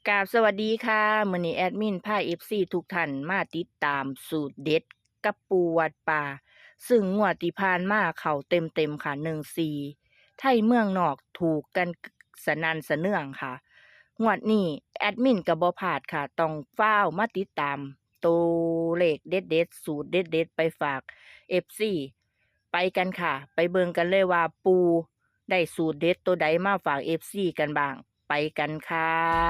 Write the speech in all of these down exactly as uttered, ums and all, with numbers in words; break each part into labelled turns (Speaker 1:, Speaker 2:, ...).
Speaker 1: กราบสวัสดีค่ะมื้อนี้แอดมินพา เอฟ ซี ทุกท่านมาติดตามสูตรเด็ดกับปูวัดป่าซึ่งงวดที่ผ่านมาเข้าเต็มๆค่ะหนึ่ง สี่ไทยเมืองนอกถูกกันสนั่นสะเนื่องค่ะงวดนี้แอดมินก็บ่พลาดค่ะต้องฟ้าวมาติดตามตัวเลขเด็ดๆสูตรเด็ดๆไปฝาก เอฟ ซี ไปกันค่ะ ไปเบิ่งกันเลยว่าปูได้สูตรเด็ดตัวใดมาฝาก เอฟ ซี กันบ้าง ไปกันค่ะ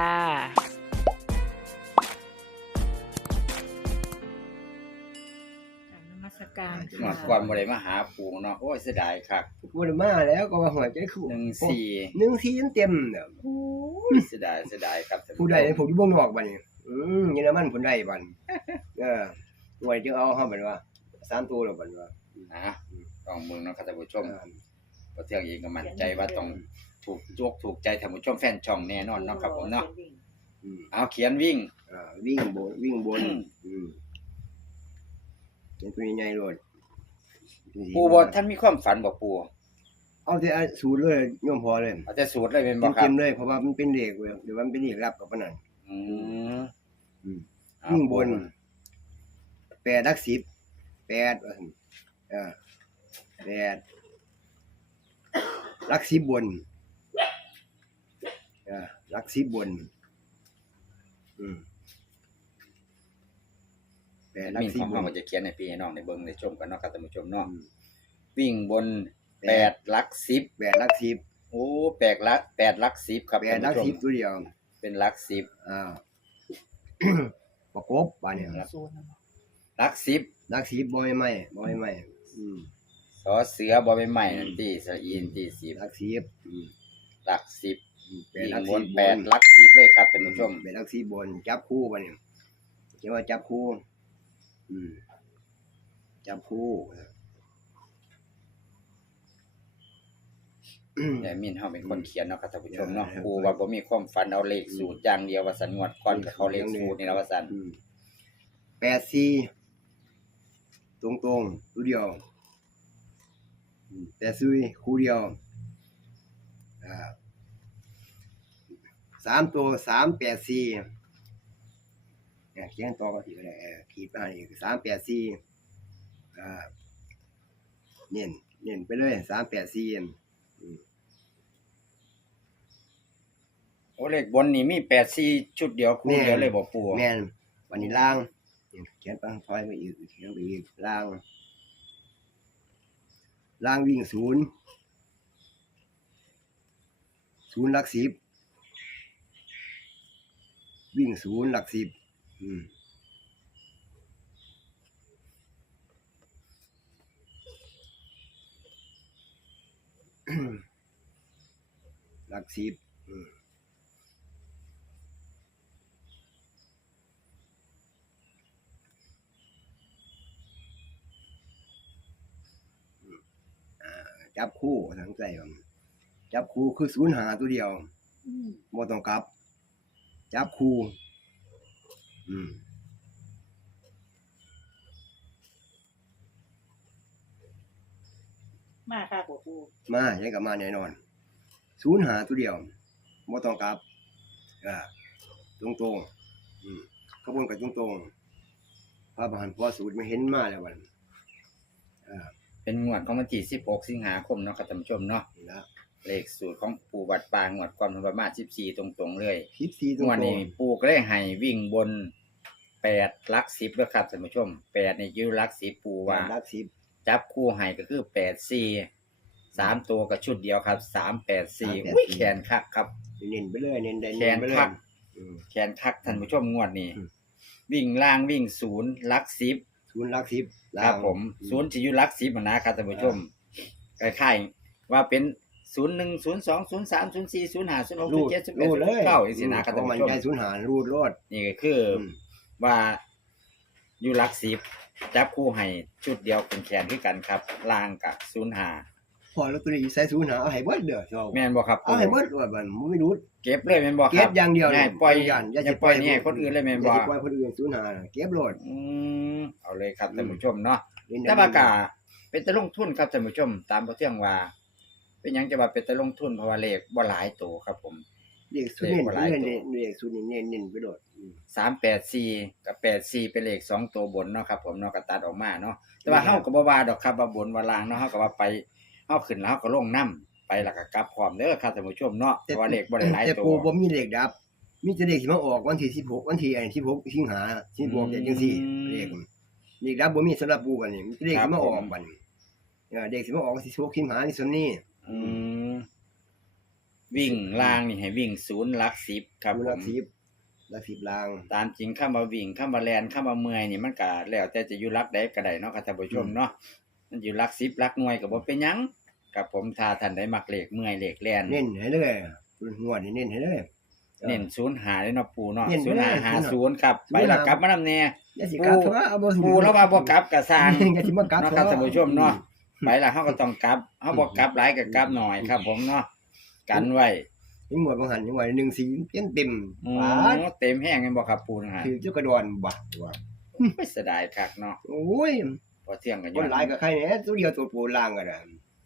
Speaker 1: กราบนมัสการ
Speaker 2: หม
Speaker 1: ค่ะ
Speaker 2: ดความบ่ได้มาหาปู่เนาะโอ้ยเสียดายคัก
Speaker 3: บ่ได้มาแล้วก็ว่าหัวใจคู่
Speaker 2: หนึ่งสี่
Speaker 3: หนึ่งสี่เต็มๆเนี่ย
Speaker 2: โอ้ยเสียดายเสียดายครับท่าน
Speaker 3: ผู้ใดผมอยู่เมืองนอกบัดนี้อืมเยอรมันผู้ใดบัดเออหวยจึงเอาเฮาบัดว่าสามตัวแล้วบัดว่า
Speaker 2: นะต้องเมืองเนาะครับท่านผู้ชม
Speaker 3: อ่า
Speaker 2: บ่เที่ยงเองก็มั่นใจว่าต้องถูกยกถูกใจท่านผู้ชมแฟนช่องแน่นอนเนาะครับผมเนาะ
Speaker 3: อืม
Speaker 2: เอาเขียนวิ่ง
Speaker 3: อ่าวิ่งบนวิ่งบนอืมเป็นตัวใหญ่ๆโลด
Speaker 2: ปู่บ่ท่านมีความฝันบ่ปู่
Speaker 3: เอาแต่สูตรเลยโยมพอเลย
Speaker 2: เอาแต่สูตรเลยแม่นบ่ครั
Speaker 3: เต็
Speaker 2: บ
Speaker 3: มๆเลยเพราะว่ามันเป็นเลขเว้ยเดี๋ยวมันเป็นเลขลับกับปานนั้น
Speaker 2: อืม
Speaker 3: อืม
Speaker 2: เอา
Speaker 3: วิ่งบน แปดหลักสิบแปดว่าซั่นอ่าแปดหลักสิบบนอ่าหลักสิบบน อืมแปดหลัก
Speaker 2: มี
Speaker 3: สิ
Speaker 2: ข
Speaker 3: บ
Speaker 2: อง
Speaker 3: บ
Speaker 2: เฮาน ก็จะเขียนให้พี่ให้น้องได้เบิ่งได้ชมกันเนาะครับท่านผู้ชม
Speaker 3: อื
Speaker 2: เนาะ
Speaker 3: ม
Speaker 2: วิ่งบนแปดหลักสิบ
Speaker 3: แปดหลักสิบ
Speaker 2: โอ้แปดหลักแปดหลักสิบครับ
Speaker 3: แป
Speaker 2: ท่า
Speaker 3: ด
Speaker 2: น
Speaker 3: หลัก
Speaker 2: ผู้ช
Speaker 3: สิ
Speaker 2: ม
Speaker 3: บตัวเดียว
Speaker 2: เป็นหลักสิบ
Speaker 3: อ่า ประกบบ้านเนี่ย
Speaker 2: หลักสิบ
Speaker 3: หลักสิบบ่ไม่ไหม้บ่ไม่ไหม้อืม
Speaker 2: สอเสือบอใบใหม่นั่นที่สระอีนที่สิบ
Speaker 3: หลักสิบอืม
Speaker 2: หลักสิบ
Speaker 3: อืมแป
Speaker 2: ยิ
Speaker 3: ดหลั
Speaker 2: ง
Speaker 3: ก
Speaker 2: บ
Speaker 3: สิ
Speaker 2: น
Speaker 3: บ
Speaker 2: แปด
Speaker 3: บน
Speaker 2: หลักสิบเลยครับท่านผู้ชม
Speaker 3: แปดหลักสิบบนจับคู่บ้านเนี่ยเขียนว่าจับคู่อืมจับคู่อืม
Speaker 2: แต่มินเฮาเป็นคนเขียนเนาะครับท่านผู้ชมเนาะ
Speaker 3: เออ
Speaker 2: ครูว่าบ่มีความฝันเอาเลขสูตรอย่างเดียวว่าสันงวดก่อนกับเขาเลขสูตรนี่แล้วว่าสัน
Speaker 3: อืมแปดสี่ตรงตรงๆตัวเดียวอืมแต่ซุยคู่เดียวอ่าสามตัวสามแปดสี่เนี่ยเขียนต่อก็ทีก็ได้เออขีดมาอีกสามแปดสี่อ่าเน้นเน้นไปเลยสามแปดสี่อืม
Speaker 2: โอ้เลขบนนี่มีแปดสี่ชุดเดียวคู่เดียวเลยบ่ปู่
Speaker 3: แม่นวันนี้ล่างเนี่ยเขียนปังถอยไปอีกเขียนไปอีกล่างล่างวิ่งศูนย์ศูนย์หลักสิบวิ่งศูนย์หลักสิบอืมหลักสิบอืมจับคู่ทั้งใจมันจับคู่คือศูนย์หาตัวเดียวบ่ต้องกลับ จับคู่อืม
Speaker 1: มาค่ะปูปู
Speaker 3: มาใช้กับมาแน่นอนศูนย์หาตัวเดียวบ่ต้องกลับอ่าตรงตรงๆอืมขบวนกับตรงตรงๆพระบาหันพอสูตรไม่เห็นมาแล้ววันอ่า
Speaker 2: เป็นงวดของวันที่สิบหกสิงหาคมเนาะครับท่านผู้ชมเนาะ
Speaker 3: นี่ละ
Speaker 2: เลขสูตรของปู่วัดปางงวดก่อนประมาณสิบสี่ตรงๆเลย
Speaker 3: คลิปสี่ตรง
Speaker 2: งวด
Speaker 3: ตร
Speaker 2: นี้
Speaker 3: ง
Speaker 2: ปู่ก็เลยให้วิ่งบนแปดหลักสิบด้วยครับท่านผู้ชมแปดนี่อยู่หลักสิบปู่ว่า
Speaker 3: รักสิบ
Speaker 2: จับคู่ให้ก็คือแปดสี่สามตัวกับชุดเดียวครับสามแปดสี่
Speaker 3: สามแปดสี่
Speaker 2: อุ้ยแขนคักครับ
Speaker 3: เน้นไปเลยเน้นได้
Speaker 2: แข
Speaker 3: เน้น
Speaker 2: น
Speaker 3: ไปเล
Speaker 2: คั
Speaker 3: ย
Speaker 2: ก
Speaker 3: อืม
Speaker 2: แขนคักท่านผู้ชมงวดนี้
Speaker 3: อืม
Speaker 2: วิ่งล่างวิ่งศูนย์หลักสิบ
Speaker 3: ศูนย์รักสิบ
Speaker 2: ครับผมศูนย์ที่อยู่หลักสิบนะครับท่านผู้ชมคล้ายๆว่าเป็นศูนย์หนึ่งศูนย์สองศูนย์สามศูนย์สี่ศูนย์ห้าศูนย์หกศู
Speaker 3: รู
Speaker 2: น
Speaker 3: ด
Speaker 2: ย์เจ็ดศูนย์แปด
Speaker 3: รู
Speaker 2: ศู
Speaker 3: ด
Speaker 2: น
Speaker 3: เลย
Speaker 2: ย์เก้าอย่างนี้นะครับ
Speaker 3: เพ
Speaker 2: ท่าน
Speaker 3: ราะมัน
Speaker 2: ผู้ชม
Speaker 3: ใจศูนย์หารรูดโลด
Speaker 2: นี่ก็คืออ
Speaker 3: อืม
Speaker 2: ว่าอยู่หลักสิบจับคู่ให้ชุดเดียวเป็นแขนคือกันครับล่างกับศูนย์ห้า
Speaker 3: พอลอตเตอรี่ใส่ศูนย์หาเอาให้เบิดเด้อชอบ
Speaker 2: แม่นบ่ครับ
Speaker 3: เอาให้เบิดว่าบัดมันไม่รู้
Speaker 2: เก็บเลยแม่นบ่ครับ
Speaker 3: เก็บอย่างเดียว
Speaker 2: ง่ายปล่อย
Speaker 3: ย่านอย่า
Speaker 2: อย่า
Speaker 3: สิ
Speaker 2: ปล่อยนี่ให้คนอื่นเลยแม่น
Speaker 3: อ
Speaker 2: บ่
Speaker 3: ย่าสิปล่อยคนอื่นศูนย์หาเก็บโลด
Speaker 2: อืมเอาเลยครับท่านผู้ชมเนาะ
Speaker 3: เน้นได้
Speaker 2: แต่ว่ากะเป็นตะลงทุนครับท่านผู้ชม ตามพระเที่ยงว่า เป็นหยังจะว่าเป็นตะลงทุนเพราะว่าเลขบ่หลายตัวครับผม
Speaker 3: เลขศูนย์เน้นไปเลยเน้นเลขศูนย์นี่เน้นเน้นไปโดดอืม
Speaker 2: สามแปดสี่กับแปดสี่เป็นเลขสองตัวบนเนาะครับผมเนาะก็ตัดออกมาเนาะแต่ว่าเฮาก็บ่ว่าดอกครับว่าบนว่าล่างเนาะเฮาก็ว่าไปเฮาขึ้นแล้วเฮาก็ลงนํไปแล้วก็กลับพร้อมเด้อครับท่านผู้ชมเนาะเพราะว่าเลขบ่ได้หลาย
Speaker 3: แต่
Speaker 2: ตั
Speaker 3: ปู
Speaker 2: ว
Speaker 3: บ่มีเลขดับ มีแต่เลขที่มาออกวันที่สิบหกวันที่ไอ้สิบหกสิงหาสิบหกจังซี่เลขเลขดับบ่มีสำหรับปูบัดนี้มีแต่เลขที่มาออกบัดนี้เออเลขที่มาออกวันที่สิบหกสิงหานี่ส่วนนี้
Speaker 2: อืมวิ่งล่างนี่ให้วิ่งศูนย์หลักสิบครับ
Speaker 3: ดู
Speaker 2: ผ
Speaker 3: ลัก
Speaker 2: ม
Speaker 3: สิบลักสิบลาง
Speaker 2: ตามจริงคำว่าวิ่งคำว่าแล่นคำว่าเมื่อยนี่มันก็แล้วแต่จะอยู่หลักใดก็ได้เนาะครับท่านผู้ชมเนาะมันอยู่หลักสิบหลักหน่วยก็บ่เป็นหยังครับผมถ้าท่านใดมักเลขเมื่อยเลขแล่น
Speaker 3: เน้นให้เลยงวดนี้เน้นให้เลย
Speaker 2: เน้นศูนย์หาเลยเนาะปูเนาะ
Speaker 3: เน้น
Speaker 2: ศูนย์หาหา
Speaker 3: เน้น
Speaker 2: ศูนย์ครับไปแล้วกลับมานำแน่
Speaker 3: อย่าสิกลับเถอะเอาบ่
Speaker 2: ปูแล้วว่าบ่กลับก็สร้าง
Speaker 3: อย่าสิมากลับ
Speaker 2: เนาะ
Speaker 3: เถ
Speaker 2: ครับ
Speaker 3: อะ
Speaker 2: ท่านผู้ชมเนาะไปแล้วเฮาก็ต้องกลับเฮาบ่กลับหลายก็กลับหน่อยครับผมเนาะกันไว้
Speaker 3: นี่หมวดบางหันยังว่าหนึ่งสี่เต็มเต็ม
Speaker 2: อื
Speaker 3: บาด
Speaker 2: มเต็มแห้งแม่นบ่ครับปูนะฮะ
Speaker 3: คือเจ้ากระดอนบาดว่า
Speaker 2: ไม่เสียดายคักเนาะ
Speaker 3: โอ้ย
Speaker 2: พอเที่ยงกันอ
Speaker 3: ค
Speaker 2: ยู่
Speaker 3: นหลายกับใครเนี่ยตัวเดียวตัวปูล่างก็ได้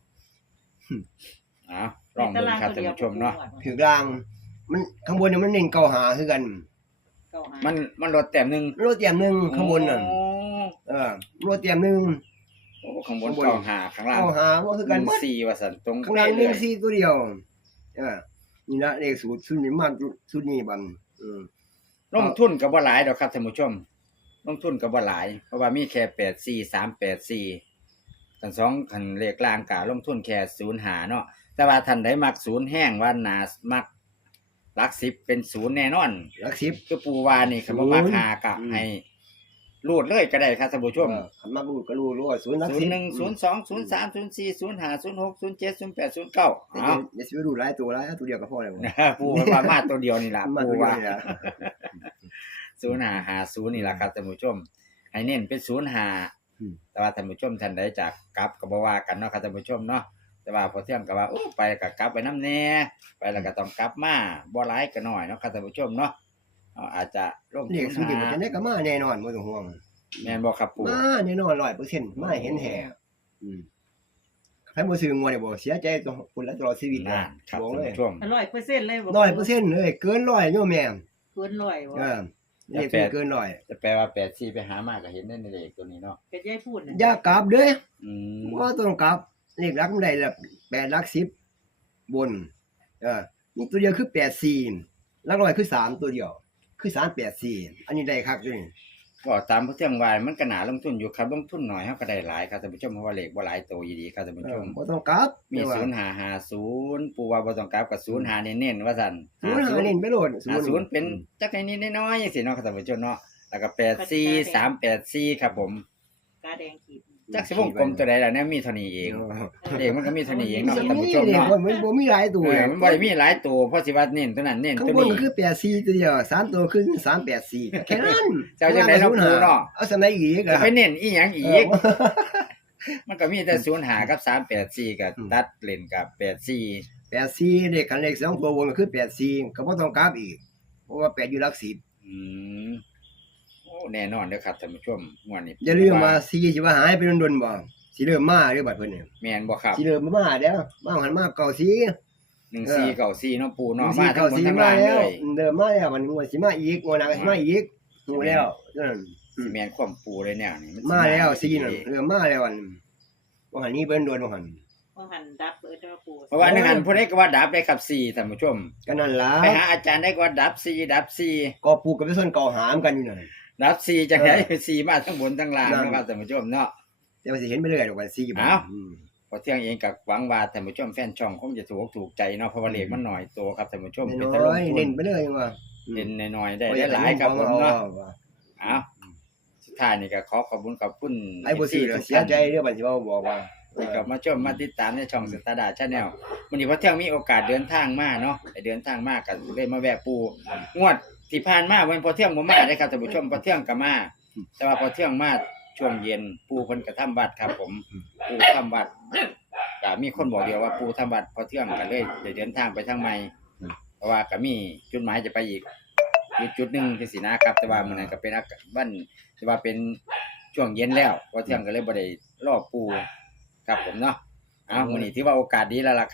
Speaker 2: อ๋อลองดูครับท่านผู้ชมเนาะ
Speaker 3: ถือล่าง มันข้างบนเนี่ยมันเน้นเก่าหาคือกัน
Speaker 2: มันมันลดแต้มหนึง
Speaker 3: รถเตรียมหนึงข้างบนน่ะ
Speaker 2: โอ้
Speaker 3: เออรถเตรียมหนึง
Speaker 2: โอ้ข้างบน
Speaker 3: ข้างบน
Speaker 2: เก้าหาข้างล่าง
Speaker 3: เก่าหาว่าคือกัน
Speaker 2: ห
Speaker 3: หม
Speaker 2: นึ่
Speaker 3: ด
Speaker 2: งสี่ว่าซั่นตรง
Speaker 3: ข้างล่าง
Speaker 2: เป๊ะ
Speaker 3: ห
Speaker 2: เล
Speaker 3: นึ่ง
Speaker 2: ย
Speaker 3: สี่ตัวเดียวเออนี่ละเลขสูตรสูตรนี้มากสูตรนี้บันอืม
Speaker 2: ลงทุนก็บ่หลายดอกครับท่านผู้ชม ลงทุนก็บ่หลาย เพราะว่ามีแค่แปดสี่ สามแปดสี่ทั้งสองคันเลขกลางกะลงทุนแค่ศูนย์หาเนาะแต่ว่าท่านใดมักศูนย์แห้งว่าน่ามักหลักสิบเป็นศูนย์แน่นอน
Speaker 3: หลักสิบ
Speaker 2: คือปูว่านี่คันบ่มักหากะ
Speaker 3: อืม
Speaker 2: ให้รูดเลยก็ได้ครับท่านผู้ชม
Speaker 3: เออคันมาบูก็รู้รู้ว่าศูนย์หลัก
Speaker 2: ศูน
Speaker 3: สิบ
Speaker 2: ย์หนึ่งศูนย์สองศูนย์สามศูนย์สี่ศูนย์ห้าศูนย์หกศูนย์เจ็ดศูนย์แปดศูนย์เก้า
Speaker 3: เดี๋ยว
Speaker 2: เอา
Speaker 3: เดี๋ยวสิไปดูหลายตัวหลายตัวเดียวก็พอแล้ว
Speaker 2: นะปูว่ามาตัวเดียวนี่ล่ะ
Speaker 3: มา
Speaker 2: ปู
Speaker 3: ตัวเดียว
Speaker 2: ว่า
Speaker 3: นี่ล่ะ
Speaker 2: ศูนย์ห้าห้าศูนย์นี่ล่ะครับท่านผู้ชม ให้เน้นเป็นศูนย์ห้า
Speaker 3: อืม
Speaker 2: แต่ว่าท่านผู้ชมท่านใดจากกลับก็บ่ว่ากันเนาะครับท่านผู้ชมเนาะแต่ว่าพอเที่ยงก็ว่าโอ้ไปก็กลับไปนำแน่ไปแล้วก็ต้องกลับมาบ่หลายก็น้อยเนาะครับท่านผู้ชมเนาะเอาอาจจะลง
Speaker 3: เล
Speaker 2: ทุ
Speaker 3: ข
Speaker 2: น
Speaker 3: สูตรนี้มัน
Speaker 2: หา
Speaker 3: จะได้ก็มาแน่นอนบ่ต้องห่วง
Speaker 2: แม่นบ่ครับปู
Speaker 3: มาแน่นอนร้อยเปอร์เซ็นต์มาเห็นแห่อืมใครบ่ซื้องวดเนี่ยบ่เสียใจตัวคนละตลอดชีวิต
Speaker 2: นั่นครับ
Speaker 3: บอก
Speaker 2: ท่าน
Speaker 3: เลย
Speaker 2: ผู้ชม
Speaker 4: ร้อยเปอร์เซ็นต์เลยบ่
Speaker 3: ร้อยเปอร์เซ็นต์เลยเกินร้อยโยมแม่
Speaker 4: เกินร้อยบ่
Speaker 3: เออเลขสูตรเกินร้อย
Speaker 2: จะแปลว่าแปดสี่ไปหามาก็เห็นได้ในเลขตัวนี้เนาะ
Speaker 4: ก็ยายพูดน่ะ
Speaker 3: อย่ากลับเด้อ
Speaker 2: อืม
Speaker 3: บ่ต้องกลับเลขหลักมันได้ละแปดหลักสิบบนเออมีตัวเดียวคือแปดสี่หลักร้อยคือสามตัวเดียว คือสามแปดสี่อันนี้ได้คักอยู่นี่
Speaker 2: ก็ตามผู้เที่ยงวายมันก็น่าลงทุนอยู่ครับลงทุนน้อยเฮาก็ได้หลายครับท่านผู้ชมเพราะว่าเลขบ่หลายโตอยู่ดีครับท่านผู้
Speaker 3: เอ
Speaker 2: ช
Speaker 3: อ
Speaker 2: ม
Speaker 3: บ่ต้องกลับ
Speaker 2: มี
Speaker 3: เรียกว่า
Speaker 2: ศูนย์ห้าห้าศูนย์ปูว่าบ่ต้องกลับกับศูนย์ห้าเน้นๆว่าซั่น
Speaker 3: ศูนย์หาเน้นไปโลด
Speaker 2: ห้าศูนย์เป็นจักนิดๆน้อยๆจังซี่เนาะครับท่านผู้ชมเนาะแล้วก็แปดสี่ สามแปดสี่ครับผม
Speaker 4: กาแดงขีด
Speaker 2: จักสิวงกลมตัวใดล่ะเนี่ยมีเท่านี้เองเลขมันก็มีเท่านี้เองเนาะ
Speaker 3: มัน
Speaker 2: ท่าน
Speaker 3: มี
Speaker 2: ผู้ชม
Speaker 3: เนี่ย
Speaker 2: เนาะ
Speaker 3: มันบ่มีหลายตัว
Speaker 2: เออมันบ่ได้มีหลายตัวเพราะสิว่าเน้นตัวนั้นเน้น
Speaker 3: ข้าง
Speaker 2: ตัว
Speaker 3: บน
Speaker 2: นี้
Speaker 3: ก็คือแปดสี่ตัวเดียวสามตัวคือสามแปดสี่แค่นั้น
Speaker 2: เจ้าจังได๋เนาะปูเนาะ
Speaker 3: เอาสมัยอีก
Speaker 2: จะ
Speaker 3: อะ
Speaker 2: ไปเน้นอีหยังอี
Speaker 3: เอก อ
Speaker 2: มันก็มีแต่ศูนย์ห้ากับสามแปดสี่กับ
Speaker 3: อืม
Speaker 2: ตัดเล่นกับแปดสี่
Speaker 3: แปดสี่เลขคันเลขสองตัวบนก็คือแปดสี่ก็บ่ต้องกลับอีกเพราะว่าแปดอยู่หลักสิบ
Speaker 2: อืมโอ้แน่นอนเด้อครับท่านผู้ชมม่วนนี้
Speaker 3: อย่าลืมว่าสี่สิว่าหายไปดนๆบ่สิเริ่มมาเด้อบัดเพิ่นเนี่ย
Speaker 2: แม่นบ่ครับ
Speaker 3: สิเริ่มมาเด้อมาหันมาเก่าสี
Speaker 2: หนึ่งสี่เก้าสี่เนาะปูเนาะ
Speaker 3: สี่
Speaker 2: มาทั้
Speaker 3: เก่าง
Speaker 2: บน
Speaker 3: สี
Speaker 2: ทั้ง
Speaker 3: มา
Speaker 2: ล่าง
Speaker 3: แล้
Speaker 2: เล
Speaker 3: วย เริ่มมาแล้วมันว่าสิมาอีกงวดหน้าก็สิมาอีกรู้แล้วนั่น
Speaker 2: สิแม่นความปูเลยแนวนี้นสิ
Speaker 3: มาแล้วสี่
Speaker 2: อี
Speaker 3: นั่น
Speaker 2: หลี
Speaker 3: เริ่มมาแล้วอันว่าหันนี้เพิ่นโดนว่าหัน
Speaker 4: ว่าหันดับเออเจ้าปู่
Speaker 2: เพราะว่าหนึงอันผู้ใดก็ว่าดับได้ครับสี่ท่านผู้ชม
Speaker 3: ก็นั่นล่ะ
Speaker 2: ไปหาอาจารย์ได้ก็ว่าดับสี่ดับสี่
Speaker 3: ก็ปลูกกับไปส่วนเก่าหามกันอยู่นั่น
Speaker 2: ดับสี่จังได๋
Speaker 3: เออ
Speaker 2: สี่มาทั้งบนทั้งล่าง
Speaker 3: นั่น
Speaker 2: เนาะครับท่านผู้ชมเนาะ
Speaker 3: แต่ว่าสิเห็นไปเรื่อยดอกว่าสี่บ่
Speaker 2: เอ้า
Speaker 3: อืม
Speaker 2: พอเที่ยงเองกับหวังว่าท่านผู้ชมแฟนช่องคงจะถูกอกถูกใจเนาะเพราะว่าเลขมันน้อยตัวครับท่านผู้ชมเป็นตะล
Speaker 3: น้
Speaker 2: ง
Speaker 3: อย
Speaker 2: ทุ
Speaker 3: ๆเน้
Speaker 2: น
Speaker 3: นไปเลยว่า
Speaker 2: เล่นน้อยๆได้ได้หลายครับผมเนาะเอาสุดท้ายนี่ก็ขอขอบคุณขอบคุณ
Speaker 3: ไอ้บ่ซื้อแล้วเสียใจเด้อบัดสิเว้าบอกว่า
Speaker 2: ที่กลับมาชมมาติดตามในช่องสตาร์ดาชาแนลวันนี้พอเที่ยงมีโอกาสเดินทางมาเนาะได้เดินทางมาก็เลยมาแวะปูงวดที่ผ่านมาวันพอเที่ยงบ่มาได้ครับท่านผู้ชมพอเที่ยงก็มาแต่ว่าพอเที่ยงมาช่วงเย็นปูเพิ่นก็ทำวัดครับผมปูทำวัดก็มีคนบอกเดียวว่าปูทำวัดพอเที่ยงก็เลยได้เดินทางไปทางใหม่เพราะว่าก็มีจุดหมายจะไปอีกอยู่จุดหนึงที่สินะครับแต่ว่ามื้อนั้นก็เป็นอากาศวันที่ว่าเป็นช่วงเย็นแล้วพอเที่ยงก็เลยบ่ได้รอปูครับผมเนาะเอามื้อนี้ถือว่าโอกาสดีแล้วล่ะครับ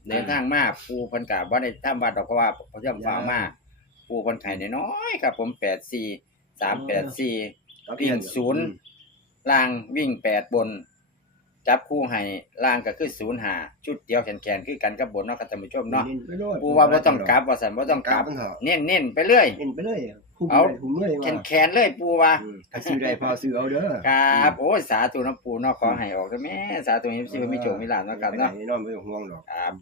Speaker 2: เดินทางมาปูเพิ่นก็บ่ได้ทำวัดดอกเพราะว่าพอเที่ยงฟ้ามาปูเพิ่นไห้น้อยๆครับผมแปดสี่ สามแปดสี่ วิ่งศูนย์ล่างวิ่งแปดบน จับคู่ให้ล่างก็คือศูนย์ห้าชุดเดียวแขนๆคือกันกับบนเนาะครับท่านผู้ชมเนาะปูว่าบ่ต้องกลับว่าซั่นบ่ต้องกลับ
Speaker 3: มันเถอะ
Speaker 2: เน้นๆไปเรื่อย
Speaker 3: เห็นไปเลยคุ้ม
Speaker 2: เอา
Speaker 3: เลยคุ้มเลยว่า
Speaker 2: แขนๆเลยปูว่า
Speaker 3: อืมถ้าซื้อได้พอซื้อเอาเด้อ
Speaker 2: ครับโอ้ยสาธุเนาะปูเนาะขอให้ออกเด้อแม่สาธุให้สิเพิ่นมีโชคมีลาภเนาะครับเนาะ
Speaker 3: ไปไหนนอนบ่ต้องห่วงดอก
Speaker 2: ครับ